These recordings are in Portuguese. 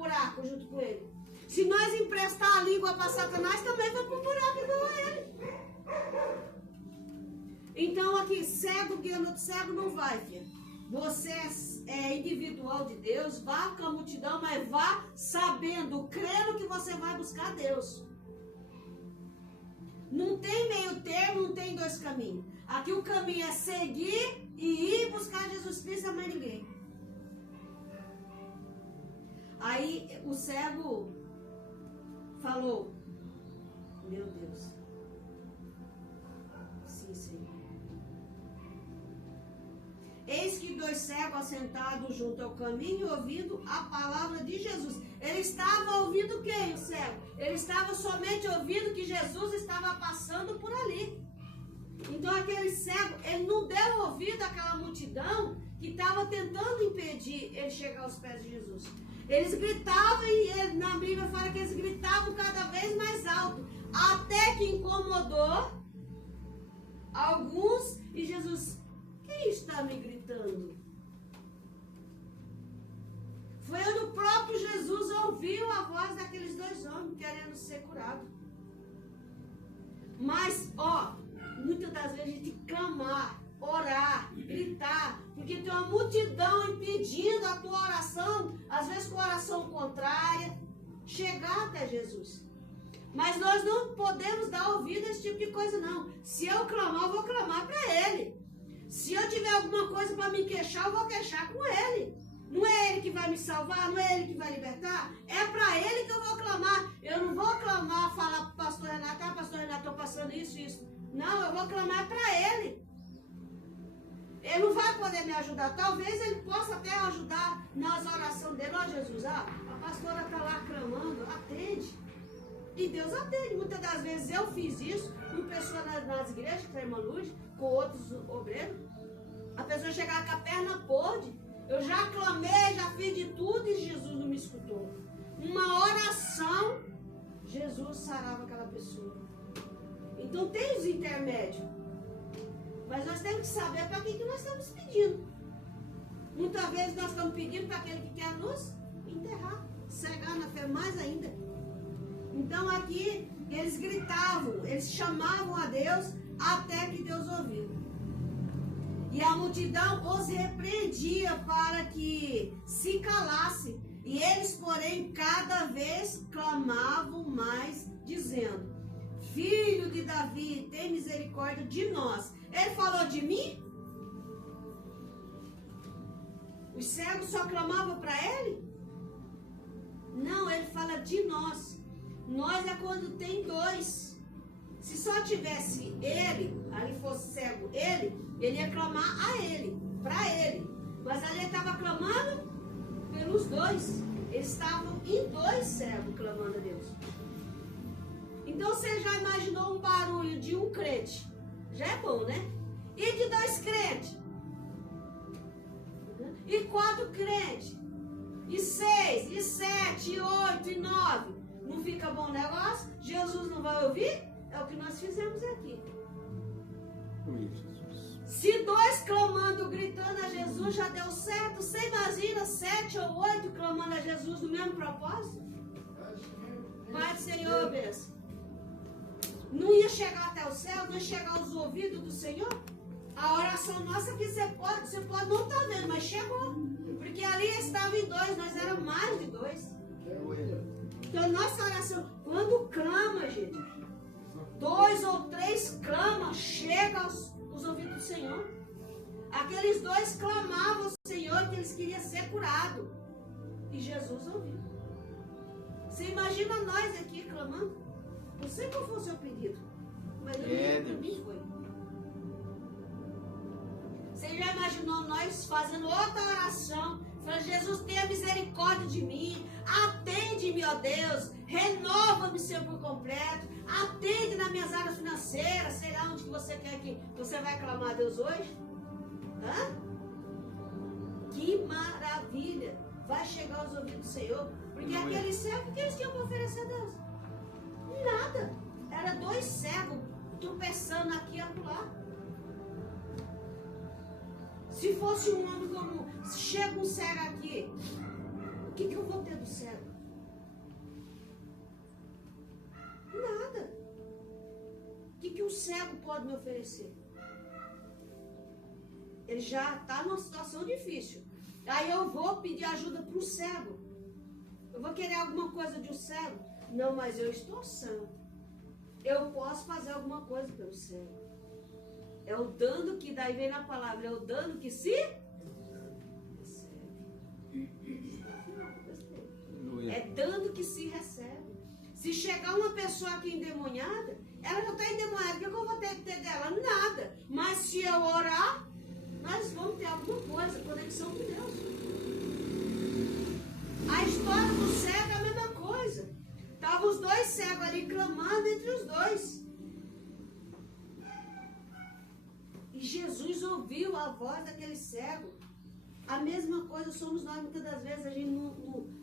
buraco junto com ele. Se nós emprestar a língua para Satanás, também vai para o buraco igual a ele. Então aqui, cego guiando outro cego não vai, filha. Você é individual de Deus, vá com a multidão, mas vá sabendo, crendo que você vai buscar Deus. Não tem meio termo, não tem dois caminhos. Aqui o caminho é seguir e ir buscar Jesus Cristo e mais ninguém. Aí o cego falou, meu Deus, sim, Senhor. Eis que dois cegos assentados junto ao caminho, ouvindo a palavra de Jesus. Ele estava ouvindo quem, o cego? Ele estava somente ouvindo que Jesus estava passando por ali. Então aquele cego, ele não deu ouvido àquela multidão que estava tentando impedir ele chegar aos pés de Jesus. Eles gritavam e na Bíblia fala que eles gritavam cada vez mais alto, até que incomodou alguns e Jesus... Quem está me gritando? Foi onde o próprio Jesus ouviu a voz daqueles dois homens querendo ser curados. Mas, muitas das vezes a gente clamar, orar, gritar, porque tem uma multidão impedindo a tua oração, às vezes com oração contrária, chegar até Jesus. Mas nós não podemos dar ouvido a esse tipo de coisa, não. Se eu clamar, eu vou clamar para Ele. Se eu tiver alguma coisa para me queixar, eu vou queixar com Ele. Não é Ele que vai me salvar, não é Ele que vai libertar. É para Ele que eu vou clamar. Eu não vou clamar, falar para o pastor Renato, pastor Renato, estou passando isso. Não, eu vou clamar para Ele. Ele não vai poder me ajudar. Talvez Ele possa até ajudar nas orações dele. Jesus, a pastora está lá clamando, atende. E Deus atende. Muitas das vezes eu fiz isso com pessoas nas igrejas, com a irmã Lúcia, com outros obreiros. A pessoa chegava com a perna podre. Eu já clamei, já fiz de tudo e Jesus não me escutou. Uma oração, Jesus sarava aquela pessoa. Então tem os intermédios. Mas nós temos que saber para que nós estamos pedindo. Muitas vezes nós estamos pedindo para aquele que quer nos enterrar, cegar na fé mais ainda. Então aqui eles gritavam, eles chamavam a Deus até que Deus ouviu. E a multidão os repreendia para que se calasse. E eles, porém, cada vez clamavam mais, dizendo: Filho de Davi, tem misericórdia de nós. Ele falou de mim? Os cegos só clamavam para ele? Não, ele fala de nós. Nós é quando tem dois. Se só tivesse ele, ali fosse cego ele ia clamar a ele, para ele. Mas ali ele estava clamando pelos dois. Eles estavam em dois cegos clamando a Deus. Então você já imaginou um barulho de um crente? Já é bom, né? E de dois crentes? E 4 crentes? E 6, e 7, e 8, e 9? Não fica bom o negócio? Jesus não vai ouvir? É o que nós fizemos aqui. Se 2 clamando, gritando a Jesus já deu certo, você imagina 7 ou 8 clamando a Jesus no mesmo propósito? Pai do Senhor, bênção. Não ia chegar até o céu, não ia chegar aos ouvidos do Senhor? A oração nossa que você pode não estar vendo, mas chegou. Porque ali estava em 2, nós éramos mais de 2. Então nossa oração, quando clama, gente, 2 ou 3 clama, chega aos ouvidos do Senhor. Aqueles 2 clamavam ao Senhor que eles queriam ser curados. E Jesus ouviu. Você imagina nós aqui clamando? Não sei qual foi o seu pedido, mas para mim foi. Você já imaginou nós fazendo outra oração? Falando: Jesus, tenha misericórdia de mim. Atende-me, ó Deus. Renova-me, Senhor, por completo. Atende nas minhas áreas financeiras. Sei lá onde que você quer que você vai clamar a Deus hoje? Que maravilha. Vai chegar aos ouvidos do Senhor. Porque aquele cego, o que eles tinham para oferecer a Deus? Nada. Era 2 cegos tropeçando aqui e acolá. Se fosse um homem como... Chega um cego aqui, o que eu vou ter do cego? um cego pode me oferecer? Ele já está numa situação difícil. Aí eu vou pedir ajuda para o cego. Eu vou querer alguma coisa de um cego? Não, mas eu estou santo. Eu posso fazer alguma coisa pelo cego. É o dano que, daí vem na palavra, é o dano que se recebe. É dano que se recebe. Se chegar uma pessoa aqui endemoniada, ela já está endemoniada. O que eu vou ter que ter dela? Nada. Mas se eu orar, nós vamos ter alguma coisa, conexão com Deus. A história do cego é a mesma coisa. Estavam os dois cegos ali clamando entre os dois. E Jesus ouviu a voz daquele cego. A mesma coisa somos nós, muitas das vezes a gente não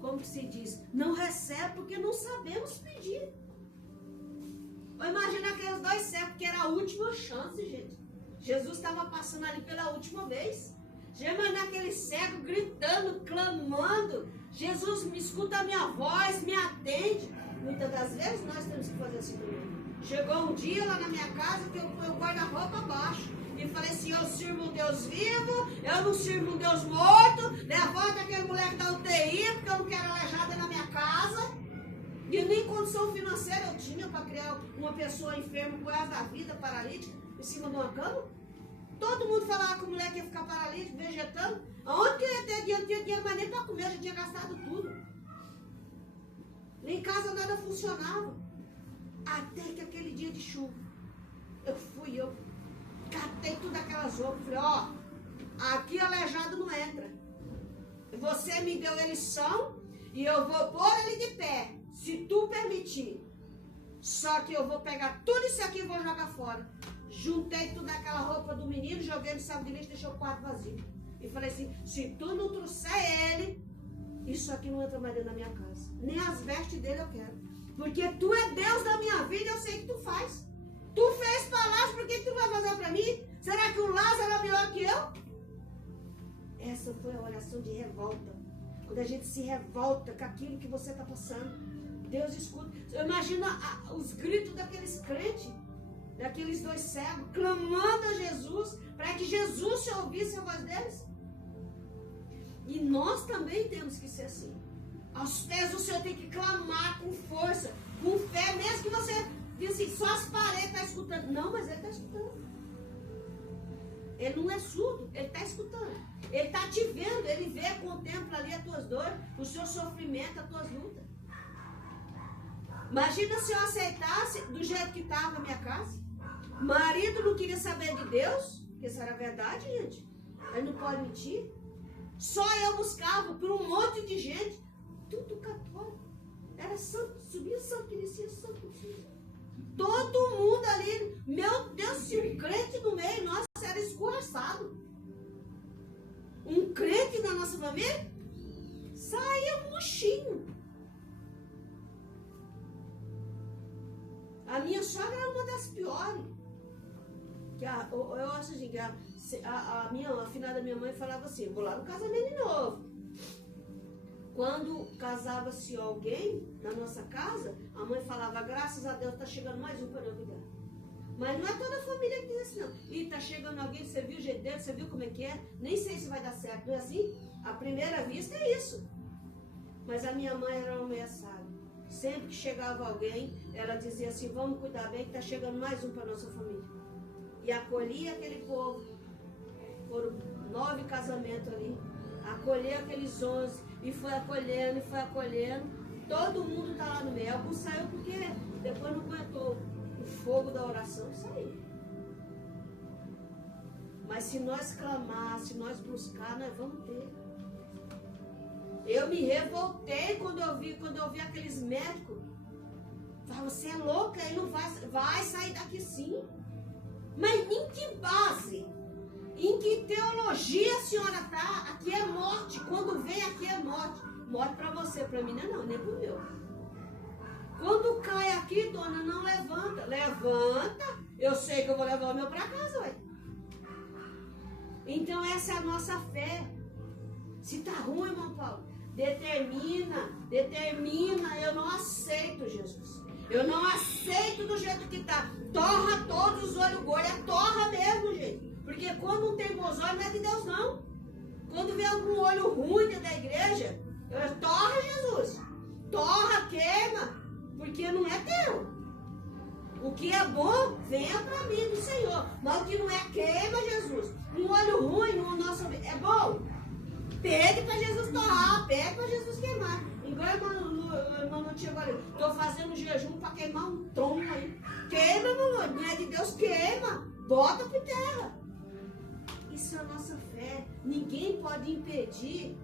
como que se diz? Não recebe porque não sabemos pedir. Ou imagina aqueles dois cegos, que era a última chance, gente. Jesus estava passando ali pela última vez. Já imagina aquele cego gritando, clamando. Jesus, me escuta a minha voz, me atende. Muitas das vezes nós temos que fazer assim também. Chegou um dia lá na minha casa que eu pus o guarda-roupa abaixo. E falei assim, eu sirvo um Deus vivo, eu não sirvo um Deus morto. Levanta aquele moleque da UTI, porque eu não quero aleijada na minha casa. E nem condição financeira eu tinha para criar uma pessoa enferma com essa da vida, paralítica, em cima de uma cama. Todo mundo falava que o moleque ia ficar paralítico, vegetando. Aonde que eu ia ter dinheiro? Não tinha dinheiro mais nem para comer, eu já tinha gastado tudo. Nem em casa nada funcionava. Até que aquele dia de chuva, eu catei tudo aquelas roupas. Falei, ó, aqui aleijado não entra. Você me deu eles são e eu vou pôr ele de pé, se tu permitir. Só que eu vou pegar tudo isso aqui e vou jogar fora. Juntei tudo aquela roupa do menino, joguei no saco de lixo, deixei o quarto vazio. E falei assim, se tu não trouxer ele, isso aqui não entra mais dentro da minha casa. Nem as vestes dele eu quero. Porque tu é Deus da minha vida, eu sei que tu faz. Tu fez para Lázaro, por que tu vai fazer para mim? Será que o Lázaro é melhor que eu? Essa foi a oração de revolta. Quando a gente se revolta com aquilo que você está passando, Deus escuta. Imagina os gritos daqueles crentes, daqueles dois cegos, clamando a Jesus, para que Jesus se ouvisse a voz deles. E nós também temos que ser assim. Aos pés do Senhor tem que clamar com força, com fé, mesmo que você diz assim, só as paredes estão escutando. Não, mas ele está escutando. Ele não é surdo, ele está escutando. Ele está te vendo, ele vê, contempla ali as tuas dores, o seu sofrimento, as tuas lutas. Imagina se eu aceitasse do jeito que estava a minha casa. Marido não queria saber de Deus, porque isso era verdade, gente. Ele não pode mentir. Só eu buscava por um monte de gente, tudo católico. Era santo, subia santo, que descia santo, descia. Todo mundo ali, meu Deus, se um crente no meio, nossa, era escorraçado. Um crente na nossa família saía murchinho. A minha sogra era uma das piores. Eu acho assim, que a finada minha mãe falava assim, vou lá no casamento de novo. Quando casava-se alguém na nossa casa, a mãe falava, graças a Deus, está chegando mais um para eu cuidar. Mas não é toda a família que diz assim, não. E está chegando alguém, você viu o jeito dele, você viu como é que é? Nem sei se vai dar certo, não é assim? À primeira vista é isso. Mas a minha mãe era uma mulher sábia. Sempre que chegava alguém, ela dizia assim, vamos cuidar bem, que está chegando mais um para a nossa família. E acolhia aquele povo. Foram 9 casamentos ali. Acolheu aqueles 11. E foi acolhendo, Todo mundo está lá no meio. Alguns saiu porque depois não aguentou o fogo da oração e saiu. Mas se nós clamar, se nós buscar, nós vamos ter. Eu me revoltei quando eu vi aqueles médicos. Falava, você é louca, ele não vai sair daqui sim. Mas em que base? Em que teologia a senhora está? Aqui é morte. Quando vem aqui é morte. Morte para você, para mim não, nem para o meu. Quando cai aqui, dona, não levanta. Levanta. Eu sei que eu vou levar o meu para casa, ué. Então essa é a nossa fé. Se está ruim, irmão Paulo, determina. Eu não aceito, Jesus. Eu não aceito do jeito que tá. Torra todos os olhos gordos. É torra mesmo, gente. Porque quando não tem bons olhos, não é de Deus, não. Quando vê algum olho ruim dentro da igreja, torra, Jesus. Torra, queima. Porque não é teu. O que é bom, venha para mim do Senhor. Mas o que não é, queima, Jesus. Um olho ruim no nosso... É bom? Pede para Jesus torrar. Pede para Jesus queimar. Igual a irmã não tinha agora. Estou fazendo jejum para queimar um tronco aí. Queima, mamãe. Não é de Deus, queima. Bota por terra. Isso é a nossa fé. Ninguém pode impedir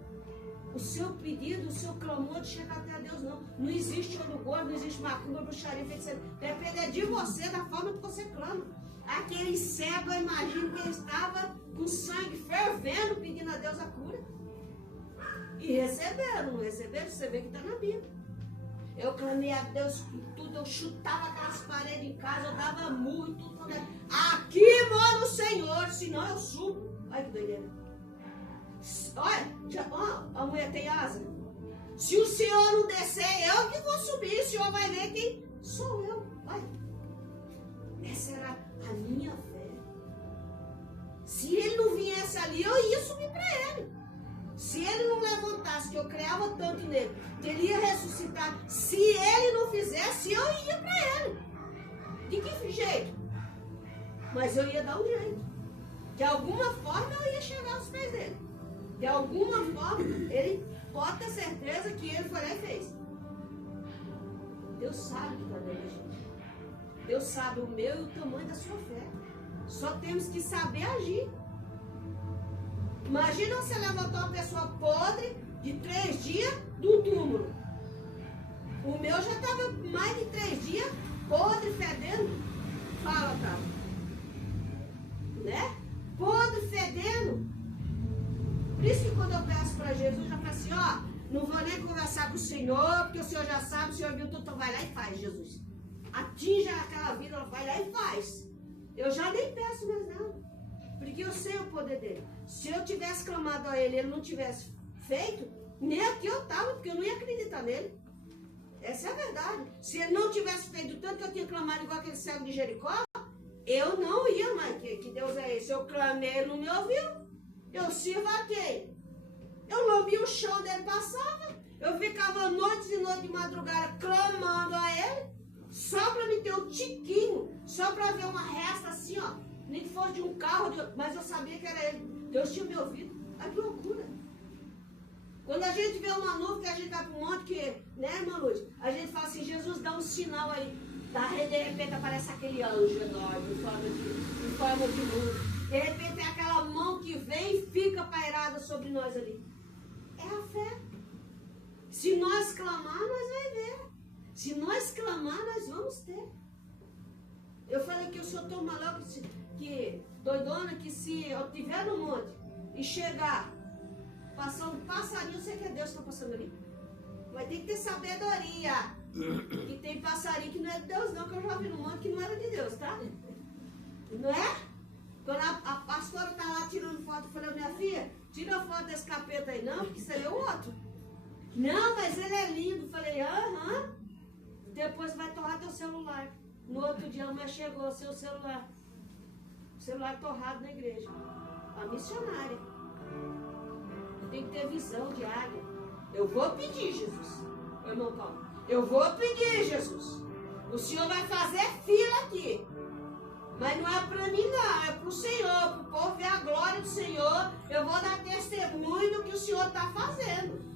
o seu pedido, o seu clamor de chegar até a Deus, não. Não existe olho gordo, não existe macumba, bruxaria, feitiçaria. Depende de você, da forma que você clama. Aquele cego, eu imagino que ele estava com sangue fervendo, pedindo a Deus a cura. E receberam, não receberam? Você vê que está na Bíblia. Eu clamei a Deus com tudo, eu chutava aquelas paredes em casa, eu dava murro e tudo. Aqui mora o Senhor, senão eu subo. Olha que doideira. Olha, a mulher tem asa. Se o Senhor não descer, eu que vou subir. O Senhor vai ver quem sou eu. Olha. Essa era a minha fé. Se ele não viesse ali, eu ia subir para ele. Se ele não levantasse, que eu criava tanto nele, que ele ia ressuscitar. Se ele não fizesse, eu ia para ele. De que jeito? Mas eu ia dar um jeito. De alguma forma eu ia chegar aos pés dele. De alguma forma, ele pode ter certeza que ele foi lá e fez. Deus sabe o que está dentro, gente. Deus sabe o meu e o tamanho da sua fé. Só temos que saber agir. Imagina você levantar uma pessoa podre de 3 dias do túmulo. O meu já estava mais de 3 dias podre, fedendo. Fala, tá? Né? Podre, fedendo. Por isso que quando eu peço para Jesus, eu já falo assim, ó, não vou nem conversar com o Senhor, porque o Senhor já sabe, o Senhor viu tudo, então vai lá e faz, Jesus. Atinja aquela vida, ela vai lá e faz. Eu já nem peço mais nada, porque eu sei o poder dele. Se eu tivesse clamado a ele e ele não tivesse feito, nem aqui eu estava, porque eu não ia acreditar nele. Essa é a verdade. Se ele não tivesse feito tanto que eu tinha clamado igual aquele cego de Jericó, eu não ia mais. Que Deus é esse? Eu clamei, ele não me ouviu. Eu sirvo a quem? Eu lambi o chão dele, passava. Eu ficava noites e noites de madrugada clamando a ele, só para me ter um tiquinho, só para ver uma resta assim, ó. Nem que fosse de um carro, mas eu sabia que era ele. Deus tinha me ouvido. Olha que loucura. Quando a gente vê uma nuvem que a gente vai para um monte, que, né, irmã Luz? A gente fala assim, Jesus dá um sinal aí. De repente aparece aquele anjo enorme, em forma de nuvem. De repente é aquela mão que vem e fica pairada sobre nós ali. É a fé. Se nós clamar, nós vamos ver. Se nós clamar, nós vamos ter. Eu falei que eu sou tão maluco, que doidona, que se eu estiver no monte e chegar, passar um passarinho, eu sei que é Deus que está passando ali. Mas tem que ter sabedoria. E tem passarinho que não é de Deus não, que eu já vi no monte que não era de Deus, tá? Não é? Quando a pastora tá lá tirando foto, eu falei, minha filha, tira a foto desse capeta aí, não, porque seria o outro. Não, mas ele é lindo. Falei, aham. Depois vai torrar teu celular. No outro dia a mulher chegou, seu celular. O celular torrado na igreja. A missionária. Tem que ter visão de águia. Eu vou pedir, Jesus. Ô, irmão Paulo. Eu vou pedir, Jesus. O Senhor vai fazer fila aqui. Mas não é para mim não, é para o Senhor, para o povo ver a glória do Senhor. Eu vou dar testemunho do que o Senhor está fazendo.